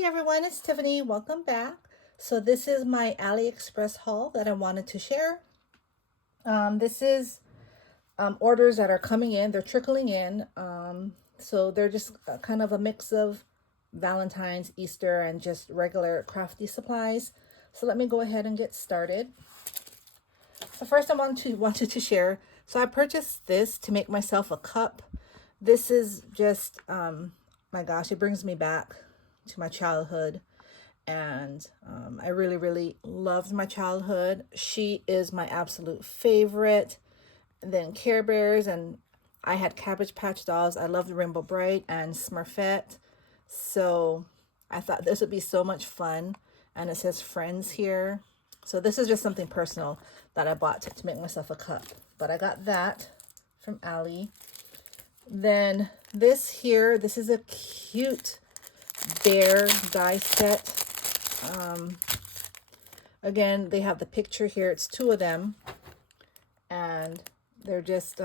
Hey everyone, it's Tiffany. Welcome back. So this is my AliExpress haul that I wanted to share. This is orders that are coming in. They're trickling in. So they're just kind of a mix of Valentine's, Easter, and just regular crafty supplies. So let me go ahead and get started. So first I wanted to share. So I purchased this to make myself a cup. This is just, my gosh, it brings me back to my childhood. And I really loved my childhood. She is my absolute favorite. And then Care Bears, and I had Cabbage Patch dolls. I loved Rainbow Bright and Smurfette. So I thought this would be so much fun. And it says friends here. So this is just something personal that I bought to make myself a cup. But I got that from Ali. Then this here, this is a cute bear die set. Again, they have the picture here. It's two of them. And they're just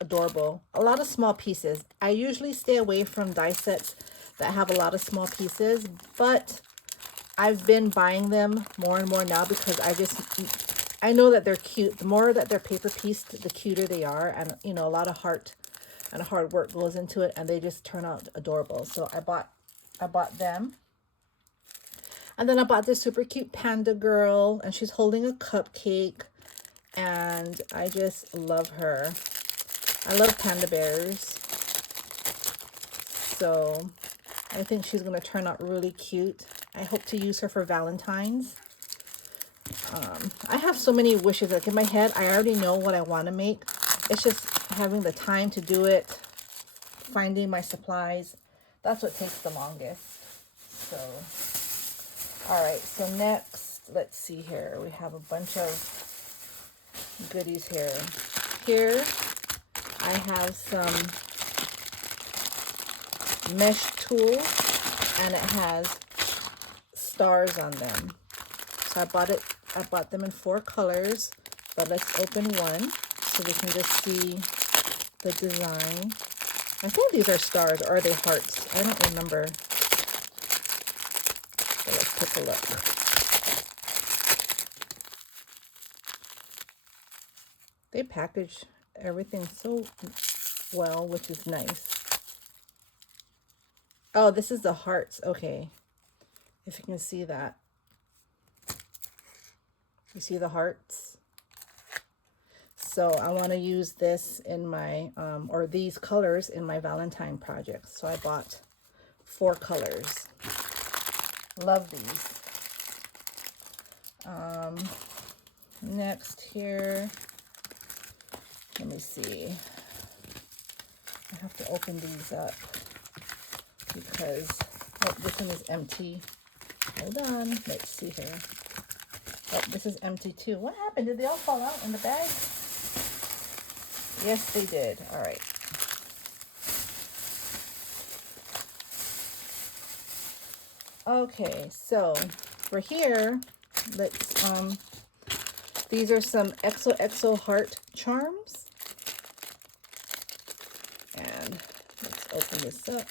adorable. A lot of small pieces. I usually stay away from die sets that have a lot of small pieces, but I've been buying them more and more now because I know that they're cute. The more that they're paper pieced, the cuter they are. And, you know, a lot of heart and hard work goes into it, and they just turn out adorable. So I bought them. And then I bought this super cute panda girl, and she's holding a cupcake. And I just love her. I love panda bears. So I think she's going to turn out really cute. I hope to use her for Valentine's. I have so many wishes. Like in my head, I already know what I want to make. It's just having the time to do it, finding my supplies. That's what takes the longest. So, all right. So next, let's see here. We have a bunch of goodies here. Here, I have some mesh tools, and it has stars on them. So I bought them in 4 colors, but let's open one so we can just see the design. I think these are stars, or are they hearts? I don't remember. So let's take a look. They package everything so well, which is nice. Oh, this is the hearts. Okay. If you can see that. You see the hearts? So I want to use this in my, or these colors in my Valentine project. So I bought 4 colors. Love these. Next here, let me see. I have to open these up because, oh, this one is empty. Hold on, let's see here. Oh, this is empty too. What happened? Did they all fall out in the bag? Yes, they did. All right. Okay, so for here, let's, these are some XOXO heart charms. And let's open this up.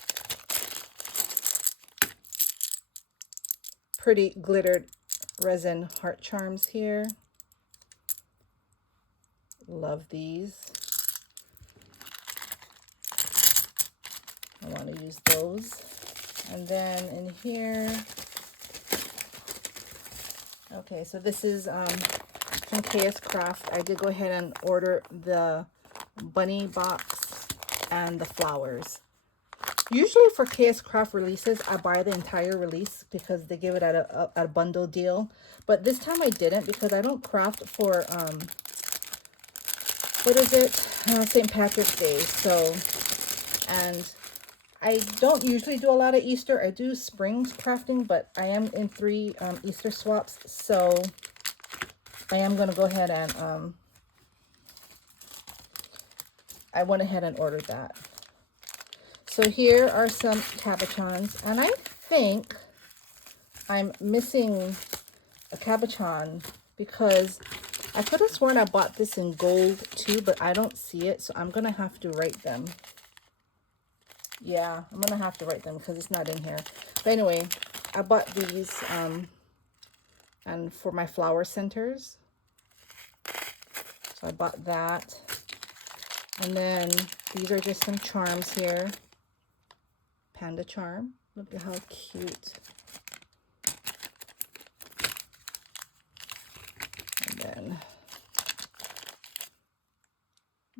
Pretty glittered resin heart charms here. Love these. I want to use those. And then in here, okay, so this is from KS Craft. I did go ahead and order the bunny box and the flowers. Usually for KS Craft releases, I buy the entire release because they give it at a bundle deal. But this time I didn't because I don't craft for, what is it? St. Patrick's Day. So, and I don't usually do a lot of Easter. I do spring crafting, but I am in 3 Easter swaps. So I am going to go ahead and, I went ahead and ordered that. So here are some cabochons, and I think I'm missing a cabochon because I could have sworn I bought this in gold too, but I don't see it, so I'm going to have to write them. Yeah, I'm going to have to write them because it's not in here. But anyway, I bought these and for my flower centers. So I bought that. And then these are just some charms here. Panda charm. Look at how cute. And then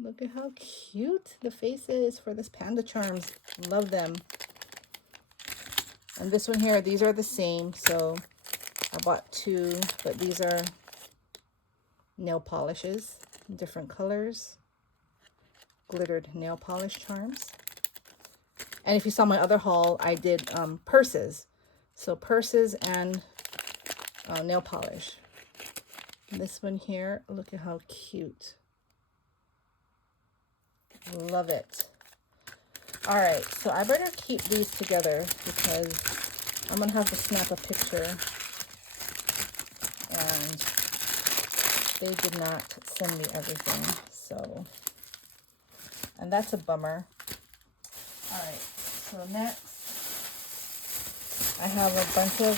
look at how cute the face is for this panda charms. Love them. And this one here, these are the same. So I bought two, but these are nail polishes, different colors. Glittered nail polish charms. And if you saw my other haul, I did purses. So purses and nail polish. And this one here, look at how cute. Love it. All right, so I better keep these together because I'm gonna have to snap a picture. And they did not send me everything, so, and that's a bummer. All right, so next I have a bunch of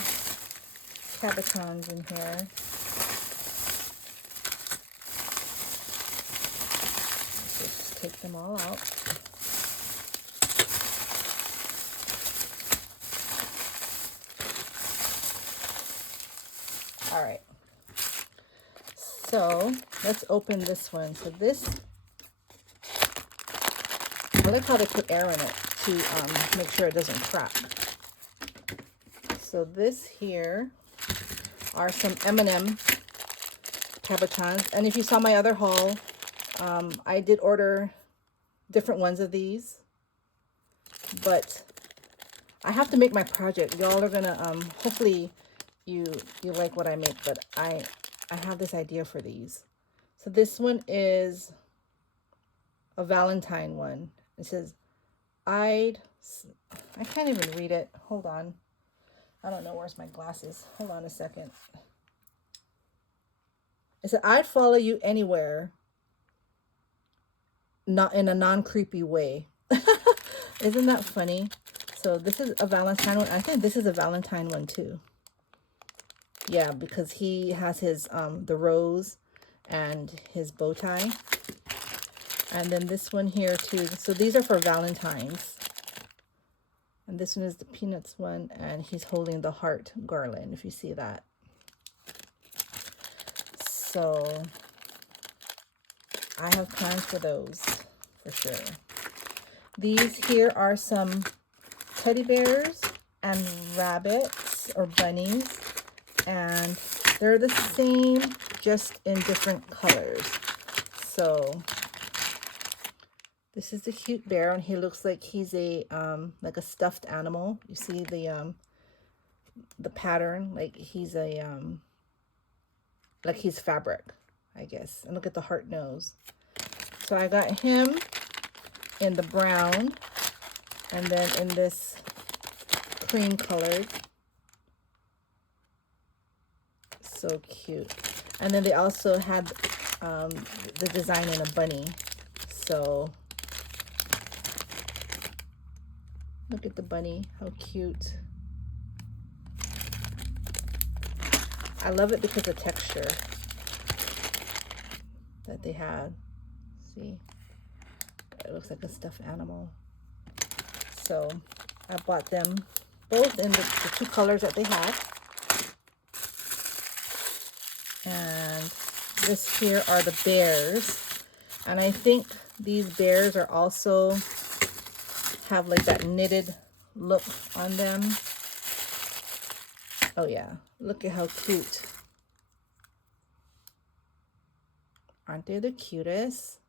Catons in here. Let's just take them all out. All right, so let's open this one. So this, I like how they put air in it to make sure it doesn't crack. So this here are some M&M Catons. And if you saw my other haul, I did order different ones of these. But I have to make my project. Y'all are gonna hopefully you like what I make, but I have this idea for these. So this one is a Valentine one. It says, I can't even read it. Hold on. I don't know. Where's my glasses? Hold on a second. It said, I'd follow you anywhere, not in a non-creepy way. Isn't that funny? So this is a Valentine one. I think this is a Valentine one too. Yeah, because he has his the rose and his bow tie. And then this one here too. So these are for Valentine's. And this one is the peanuts one, and he's holding the heart garland, if you see that. So I have plans for those for sure. These here are some teddy bears and rabbits or bunnies, and they're the same, just in different colors. So this is the cute bear, and he looks like he's a like a stuffed animal. You see the pattern, like he's a like he's fabric, I guess. And look at the heart nose. So I got him in the brown, and then in this cream colored. So cute. And then they also had the design in a bunny. So look at the bunny, how cute. I love it because of the texture that they had. See, it looks like a stuffed animal. So I bought them both in the two colors that they had. And this here are the bears. And I think these bears are also have like that knitted look on them. Oh yeah, look at how cute. Aren't they the cutest?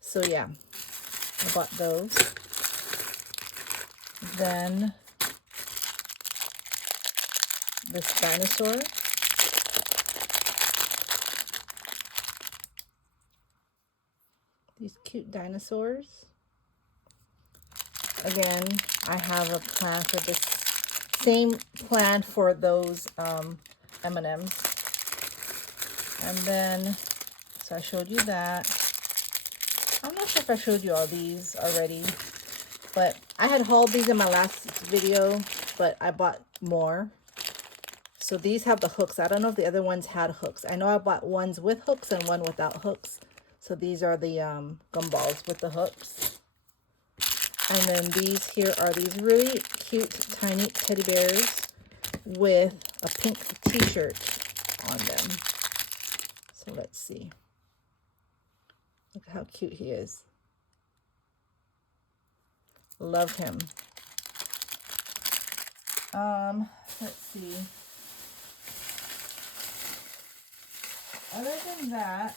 So yeah, I bought those. Then this dinosaur. These cute dinosaurs. Again, I have a plan for this. Same plan for those M&Ms. And then, so I showed you that. I'm not sure if I showed you all these already, but I had hauled these in my last video, but I bought more. So these have the hooks. I don't know if the other ones had hooks. I know I bought ones with hooks and one without hooks. So these are the gumballs with the hooks. And then these here are these really cute tiny teddy bears with a pink t-shirt on them. So let's see. Look how cute he is. Love him. Let's see. Other than that,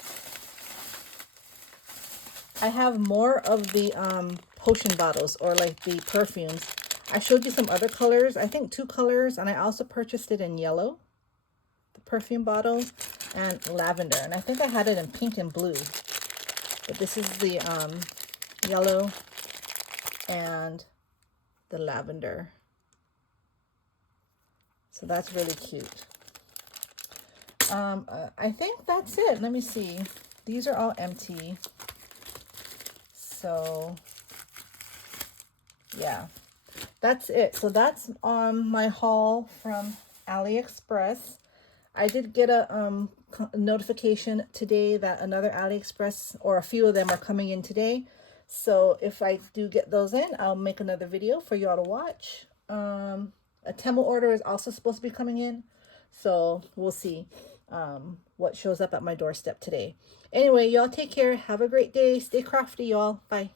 I have more of the potion bottles, or like the perfumes. I showed you some other colors, I think 2 colors, and I also purchased it in yellow, the perfume bottle, and lavender. And I think I had it in pink and blue. But this is the yellow and the lavender. So that's really cute. I think that's it. Let me see. These are all empty. So yeah, that's it. So that's my haul from AliExpress. I did get a notification today that another AliExpress, or a few of them, are coming in today. So if I do get those in, I'll make another video for y'all to watch. A Temu order is also supposed to be coming in. So we'll see what shows up at my doorstep today. Anyway, y'all take care. Have a great day. Stay crafty, y'all. Bye.